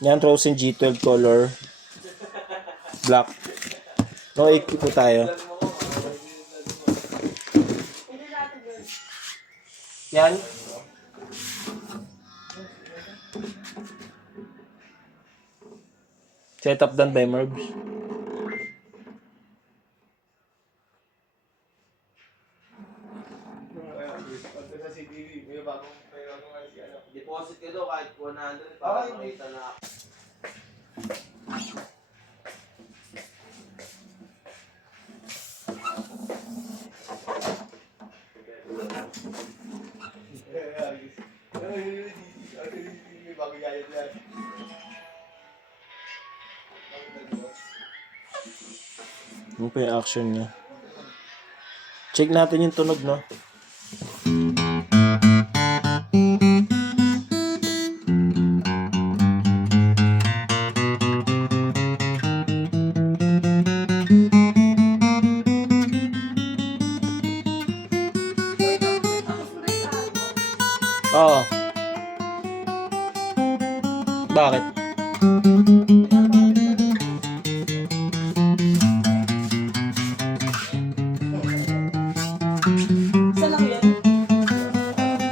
Yan, Rosen G12 color. Black. No, 80 po tayo. Yan. Setup done by Merbs. Deposit ka daw kahit 100 para makita na. Ano pa yung action niya? Check natin yung tunog, no? Oo. Bakit? Isa lang yan.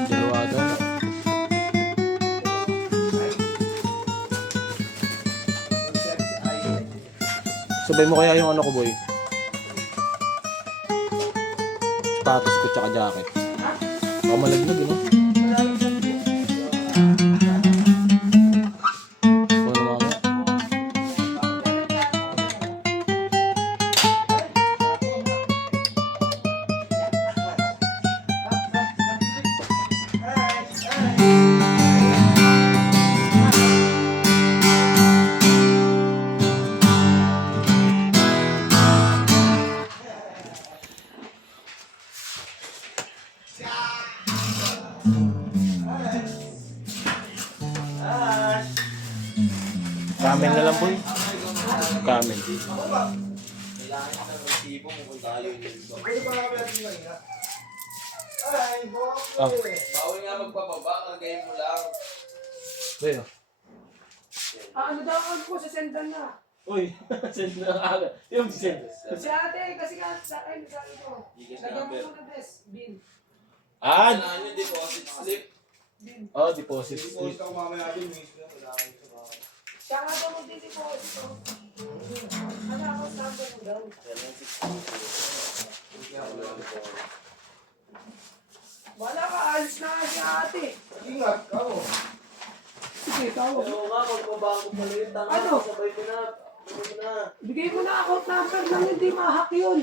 Dalawa daw. Sabay mo kaya yung ano ko, boy? Sapatos ko tsaka jacket. Baka malaglag, no? Ano mamaya? Kamen na lang, boy. Kamen. Kailangan ng resibo kung tayo yung Ah, bawal nga magpapaba, kagayin mo lang. boy, oh. Ano daw ako po, sasendan na. Uy, send na aga. Yung send. Si ate, kasi nga sa akin, sabi ko. Gcash Lagyan mo number. muna des, bin. Ah, Kailangan nyo deposit slip. Bin. oh, deposit slip. Siya nga daw magdi-deposit. Ano ako, number mo daw. Wala ka, alis na nga si ate. Ingat, ako. Sige, tawag. Ano nga, magbabago pala yung tanga. Ano? Sabay mo na. Sabay mo na. Bigay mo na account number nang hindi ma-hack yun.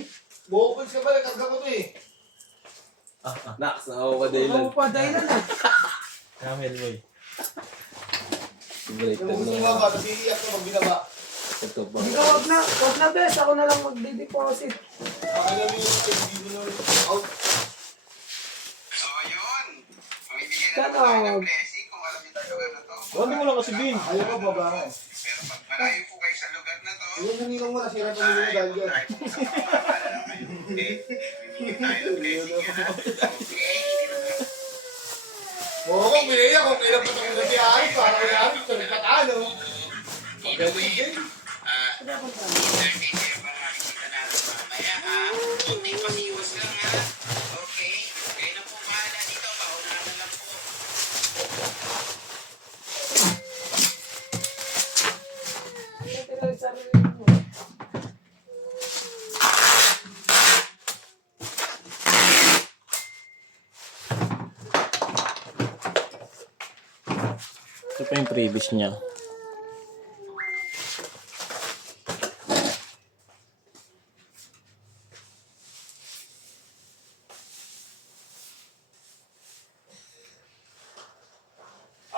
Bukod ka ba, nagkagda ko to eh. Nax, nakapadayilan. Ano pa dahilan na? Kamen, boy. Break Nung gusto mo ba, tapos iiyak ka pag binaba. Ito ba? Hindi ka, wag na bes, ako na lang magdi-deposit. Pakailan mo yung hindi mo na out. So, yun. Mamibigyan na Tawag. naman tayo ng blessing kung alam niyo tayo lugar na to. Huwag mo lang kasi, Bin. Ayaw ko, baba ka. Pero pag malayo po kayo sa lugar na to, Yung naninong mo, nasira pa nila dahil dyan. tayo po sa pamamahala lang kayo. Okay? Mamibigyan tayo ng blessing yan. Okay? Oo, kung piniyak, kung kailan pa tayo sa tiyari, para may amin, sa patano. Anyway, entertain kayo para makikita natin mamaya ha. Kunting pag-iwas lang ha. Okay? Kayo na po bahala dito. Paunahan na lang po. Ito pa yung previous niya.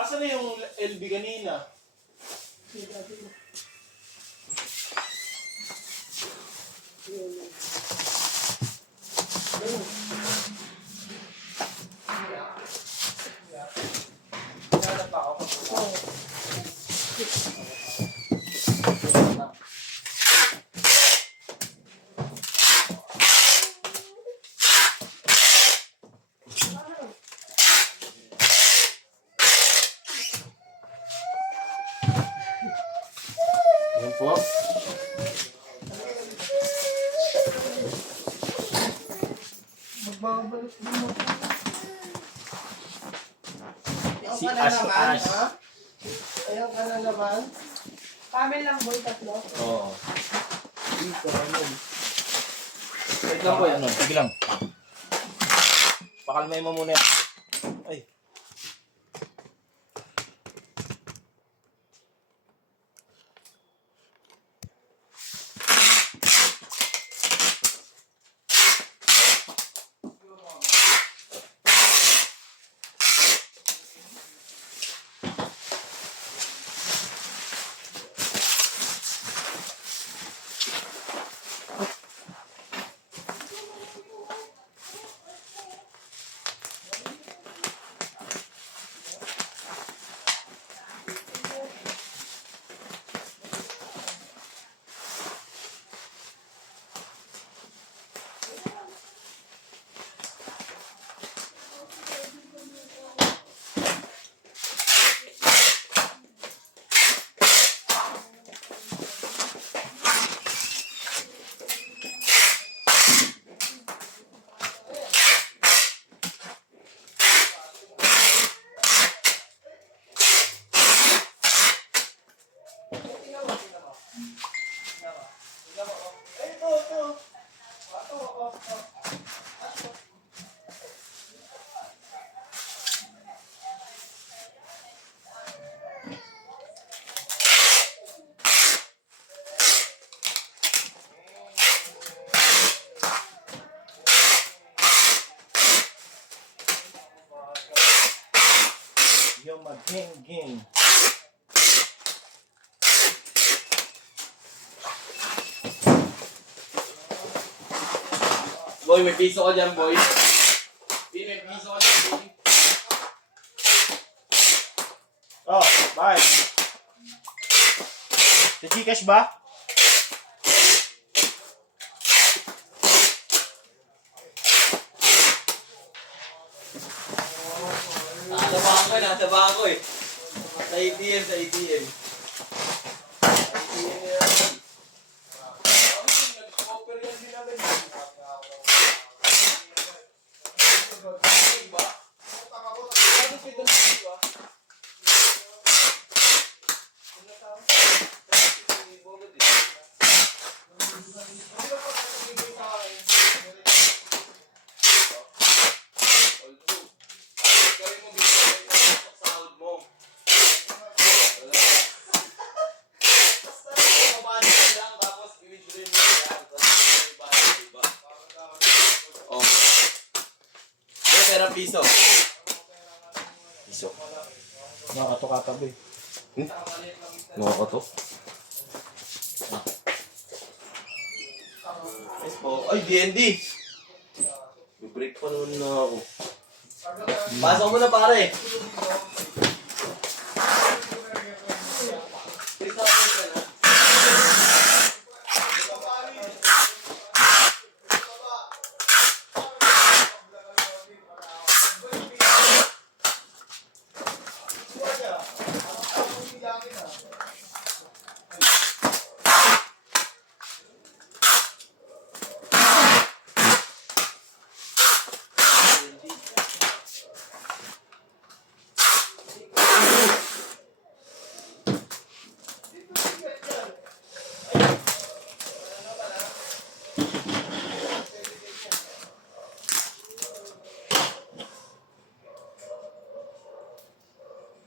Asan na yung LB kanina? po. Magbabalik mo. Si Ash to Ash. Ayaw ka na naman. Kami lang boy, tatlo. Oo. Wait lang po yan. Ano, sige lang. Pakalmay mo muna yan. Ay. Yo, mag-ging-ging. Boy, may piso ka dyan, boy. May piso ka dyan, boy. Oh, bye. Sa Gcash ba? Nasa bangko eh. Sa ATM, sa ATM. ATM yan. Nag-offer yan sila rin. Pera piso. Piso. Nakakato-katabi. Nakakato. Yes po. Ay, DND. Break pa naman na ako. Pasok mo na pare.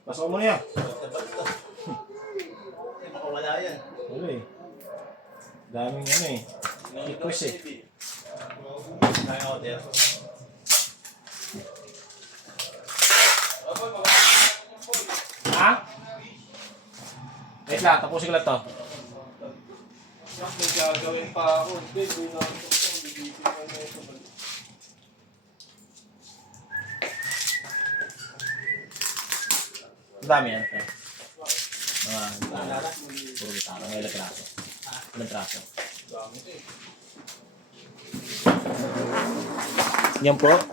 Pasok mo na yan. Makawala yan. Wala eh. Daming ano eh. Request eh. Kaya ako din. Ha? Wait lang, tapusin ko lang to. May gagawin pa ako. Hindi, doon na ako. Bibigyan ko na ito. Ang dami yan. Eh. Mga gitara. Puro gitara. May ilang traso. Ilang traso. Yan po. 200?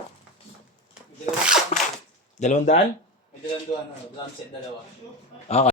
May dalang doon, drum set dalawa. Ah,